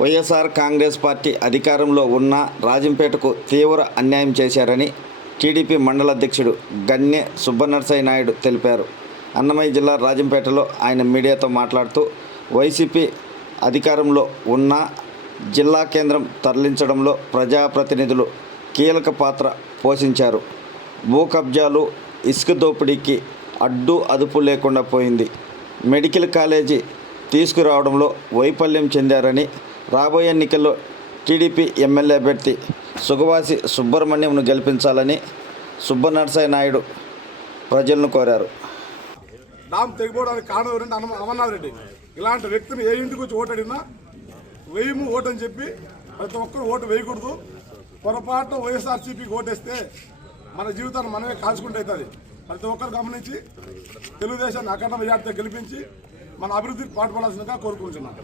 YSR Congress party అధికారంలో ఉన్న రాజంపేటకు తీవ్ర అన్యాయం చేశారని టీడీపీ మండల అధ్యక్షుడు గన్నె సుబ్బనర్సయ్య నాయుడు తెలిపారు. అన్నమయ్య జిల్లా రాజంపేటలో ఆయన మీడియాతో మాట్లాడుతూ వైసీపీ అధికారంలో ఉన్న జిల్లా కేంద్రం తరలించడంలో ప్రజాప్రతినిధులు కీలక పాత్ర పోషించారు. భూ కబ్జాలు, ఇసుక దోపిడీకి అడ్డు అదుపు లేకుండా పోయింది. మెడికల్ కాలేజీ తీసుకురావడంలో వైఫల్యం చెందారని, రాబోయే ఎన్నికల్లో టీడీపీ ఎమ్మెల్యే అభ్యర్థి సుగవాసి సుబ్రహ్మణ్యంను గెలిపించాలని సుబ్బనర్సయ్య నాయుడు ప్రజలను కోరారు. డామ్ తెగిపోవడానికి కారణం ఎవరంటే అమర్నాథ్ రెడ్డి. ఇలాంటి వ్యక్తిని ఏ ఇంటికి వచ్చి ఓటు అడిగినా వేయము ఓటు అని చెప్పి ప్రతి ఒక్కరు ఓటు వేయకూడదు. పొరపాటు వైఎస్ఆర్సీపీకి ఓటేస్తే మన జీవితాన్ని మనమే కాల్చుకుంటూ అవుతుంది. ప్రతి ఒక్కరు గమనించి తెలుగుదేశాన్ని అఖండ మెజార్టీతో గెలిపించి మన అభివృద్ధికి పాటుపడాల్సిందిగా కోరుకుంటున్నాం.